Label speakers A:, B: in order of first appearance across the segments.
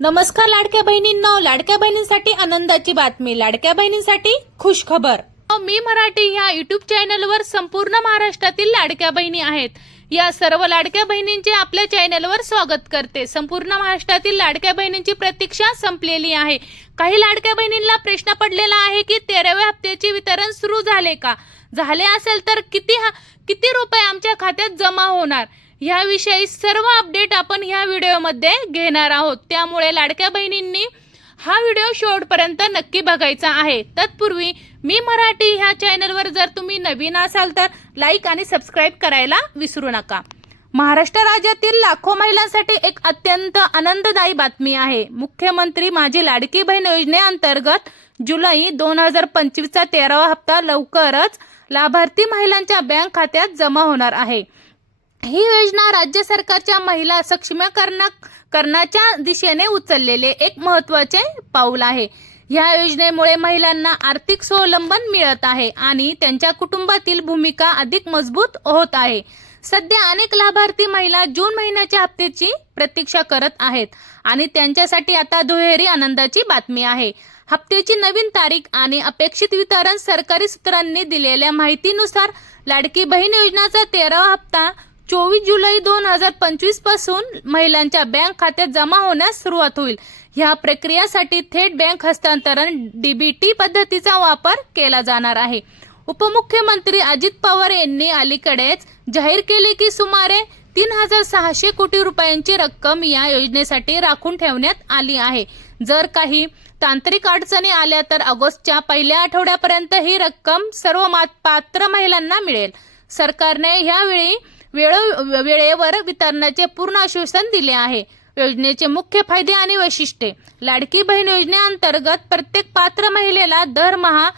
A: नमस्कार लाडक्या बहिणींनो. लाडक्या बहिणींसाठी आनंदाची बातमी. लाडक्या बहिणींसाठी खुश खबर मी मराठी ह्या युट्यूब चॅनलवर संपूर्ण महाराष्ट्रातील लाडक्या बहिणी आहेत. या सर्व लाडक्या बहिणींचे आपल्या चॅनलवर स्वागत करते. संपूर्ण महाराष्ट्रातील लाडक्या बहिणींची प्रतीक्षा संपलेली आहे. काही लाडक्या बहिणींना प्रश्न पडलेला आहे की तेराव्या हप्त्याचे वितरण सुरू झाले का? झाले असेल तर किती हा- किती रुपये आमच्या खात्यात जमा होणार? याविषयी सर्व अपडेट आपण ह्या व्हिडिओमध्ये घेणार आहोत. त्यामुळे लाडक्या बहिणींनी हा व्हिडिओ शेवटपर्यंत नक्की बघायचा आहे. तत्पूर्वी मी मराठी ह्या चॅनलवर जर तुम्ही नवीन असाल तर लाईक आणि सबस्क्राईब करायला विसरू नका. महाराष्ट्र राज्यातील लाखो महिलांसाठी एक अत्यंत आनंददायी बातमी आहे. मुख्यमंत्री माझी लाडकी बहीण योजनेअंतर्गत जुलै दोन हजार पंचवीसचा तेरावा हप्ता लवकरच लाभार्थी महिलांच्या बँक खात्यात जमा होणार आहे. ही योजना राज्य सरकारच्या महिला सक्षमीकरणा करण्याच्या दिशेने उचललेले एक महत्त्वाचे पाऊल आहे. या योजनेमुळे महिलांना आर्थिक स्वावलंबन मिळत आहे आणि त्यांच्या कुटुंबातील भूमिका अधिक मजबूत होत आहे. सध्या अनेक लाभार्थी महिला जून महिन्याच्या हप्त्याची प्रतीक्षा करत आहेत आणि त्यांच्यासाठी आता दुहेरी आनंदाची बातमी आहे. हप्त्याची नवीन तारीख आणि अपेक्षित वितरण सरकारी सूत्रांनी दिलेल्या माहितीनुसार लाडकी बहीण योजनाचा तेरावा हप्ता चोवीस जुलै दोन हजार पंचवीसपासून महिलांच्या बँक खात्यात जमा होण्यास सुरुवात होईल. ह्या प्रक्रियासाठी थेट बँक हस्तांतरण डीबीटी पद्धतीचा वापर केला जाणार आहे. उपमुख्यमंत्री अजित पवार यांनी अलीकडेच जाहीर केले की सुमारे तीन हजार सहाशे कोटी रुपयांची रक्कम या योजनेसाठी राखून ठेवण्यात आली आहे. जर काही तांत्रिक अडचणी आल्या तर ऑगस्टच्या पहिल्या आठवड्यापर्यंत ही रक्कम सर्व पात्र महिलांना मिळेल. सरकारने यावेळी वेळो वेळेवर वितरणाचे पूर्ण आश्वासन दिले आहे. योजनेचे मुख्य फायदे आणि वैशिष्ट्ये. लाडकी बहीण योजनेअंतर्गत प्रत्येक पात्र महिलेला दरमहा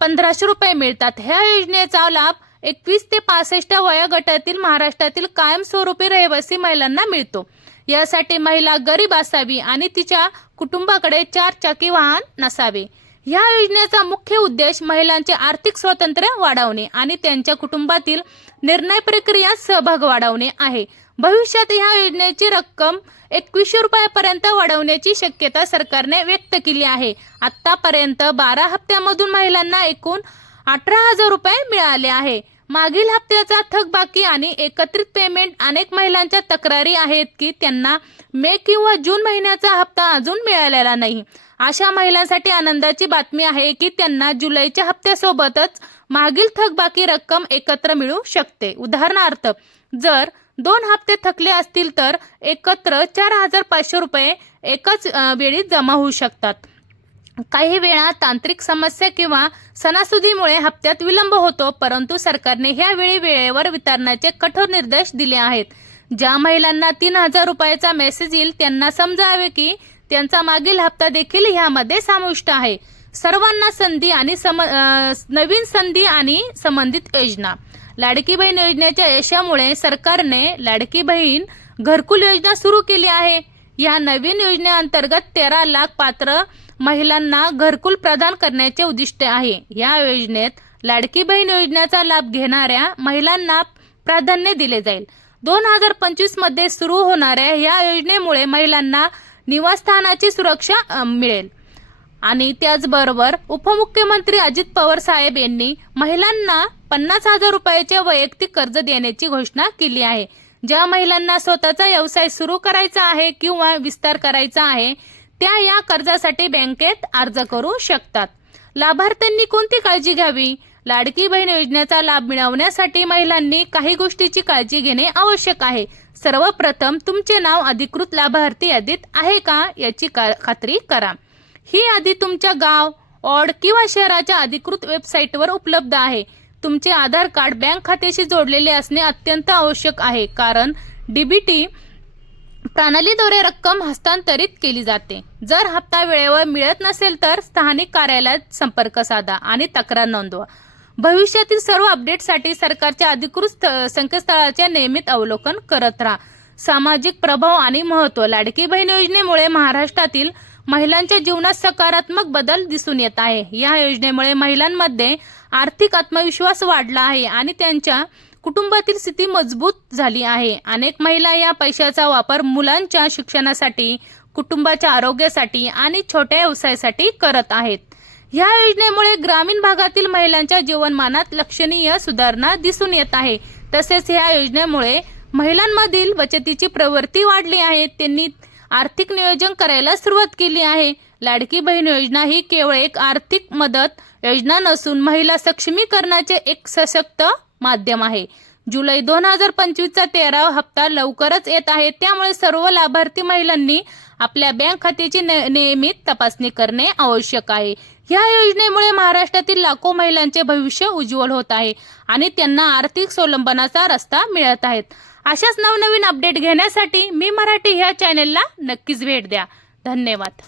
A: पंधराशे रुपये मिळतात. ह्या योजनेचा लाभ एकवीस ते पासष्ट वयोगटातील महाराष्ट्रातील कायमस्वरूपी रहिवासी महिलांना मिळतो. यासाठी महिला गरीब असावी आणि तिच्या कुटुंबाकडे चार चाकी वाहन नसावे. या योजनेचा मुख्य उद्देश महिलांचे आर्थिक स्वातंत्र्य वाढवणे आणि त्यांच्या कुटुंबातील निर्णय प्रक्रियात सहभाग वाढवणे आहे. भविष्यात या योजनेची रक्कम एकवीसशे रुपयापर्यंत वाढवण्याची शक्यता सरकारने व्यक्त केली आहे. आतापर्यंत बारा हप्त्यामधून महिलांना एकूण अठरा हजार रुपये मिळाले आहे. मागील हप्त्याचा थकबाकी आणि एकत्रित पेमेंट अनेक महिलांच्या तक्रारी आहेत की त्यांना मे किंवा जून महिन्याचा हप्ता अजून मिळालेला नाही. अशा महिलांसाठी आनंदाची बातमी आहे की त्यांना जुलैच्या हप्त्यासोबतच मागील थकबाकी रक्कम एकत्र मिळू शकते. उदाहरणार्थ जर दोन हप्ते थकले असतील तर एकत्र चार हजार पाचशे रुपये एकाच वेळी जमा होऊ शकतात. काही वेळा तांत्रिक समस्या किंवा सणासुदीमुळे हप्त्यात विलंब होतो परंतु सरकारने ह्यावेळी वेळेवर वितरणाचे कठोर निर्देश दिले आहेत. ज्या महिलांना तीन हजार रुपयाचा मेसेज येईल त्यांना समजावे की त्यांचा मागील हप्ता देखील ह्यामध्ये समाविष्ट आहे. सर्वांना संधी आणि सम नवीन संधी आणि संबंधित योजना. लाडकी बहीण योजनेच्या यशामुळे सरकारने लाडकी बहीण घरकुल योजना सुरू केली आहे. या नवीन योजनेअंतर्गत तेरा लाख पात्र महिलांना घरकुल प्रदान करण्याचे उद्दिष्ट आहे. या योजनेत लाडकी बहीण योजनेचा लाभ घेणाऱ्या महिलांना प्राधान्य दिले जाईल. दोन हजार पंचवीसमध्ये सुरू होणाऱ्या या योजनेमुळे महिलांना निवासस्थानाची सुरक्षा मिळेल. आणि त्याचबरोबर उपमुख्यमंत्री अजित पवार साहेब यांनी महिलांना पन्नास हजार रुपयाचे वैयक्तिक कर्ज देण्याची घोषणा केली आहे. ज्या महिलांना स्वतःचा व्यवसाय सुरू करायचा आहे किंवा विस्तार करायचा आहे त्या या कर्जासाठी बँकेत अर्ज करू शकतात. लाभार्थ्यांनी कोणती काळजी घ्यावी? लाडकी बहीण योजनेचा लाभ मिळवण्यासाठी महिलांनी काही गोष्टीची काळजी घेणे आवश्यक आहे. सर्वप्रथम तुमचे नाव अधिकृत लाभार्थी यादीत आहे का याची का- खात्री करा. ही यादी तुमच्या गाव ऑड किंवा शहराच्या अधिकृत वेबसाईटवर उपलब्ध आहे. तुमचे आधार कार्ड बँक खात्याशी जोडलेले असणे अत्यंत आवश्यक आहे कारण डीबीटी प्रणालीद्वारे रक्कम हस्तांतरित केली जाते. जर हप्ता वेळेवर मिळत नसेल तर स्थानिक कार्यालयात संपर्क साधा आणि तक्रार नोंदवा. भविष्यातील सर्व अपडेटसाठी सरकारच्या अधिकृत स्थ- संकेतस्थळाचे नियमित अवलोकन करत राहा. सामाजिक प्रभाव आणि महत्त्व लाडकी बहीण योजनेमुळे महाराष्ट्रातील महिलांच्या जीवनात सकारात्मक बदल दिसून येत आहे. या योजनेमुळे महिलांमध्ये आर्थिक आत्मविश्वास वाढला आहे आणि त्यांच्या कुटुंबातील स्थिती मजबूत झाली आहे. अनेक महिला या पैशाचा वापर मुलांच्या शिक्षणासाठी कुटुंबाच्या आरोग्यासाठी आणि छोट्या व्यवसायासाठी करत आहेत. या योजनेमुळे ग्रामीण भागातील महिलांच्या जीवनमानात लक्षणीय सुधारणा दिसून येत आहे. तसेच ह्या योजनेमुळे महिलांमधील बचतीची प्रवृत्ती वाढली आहे. त्यांनी आर्थिक नियोजन करायला सुरुवात केली आहे. लाडकी बहीण योजना ही केवळ एक आर्थिक मदत योजना नसून महिला सक्षमीकरणाचे एक सशक्त माध्यम आहे. जुलै दोन हजार पंचवीसचा तेरावा हप्ता लवकरच येत आहे. त्यामुळे सर्व लाभार्थी महिलांनी आपल्या बँक खात्याची नियमित तपासणी करणे आवश्यक आहे. या योजनेमुळे महाराष्ट्रातील लाखो महिलांचे भविष्य उज्ज्वल होत आहे आणि त्यांना आर्थिक स्वावलंबनाचा रस्ता मिळत आहेत. अशाच नवनवीन अपडेट घेण्यासाठी मी मराठी ह्या चॅनेलला नक्कीच भेट द्या. धन्यवाद.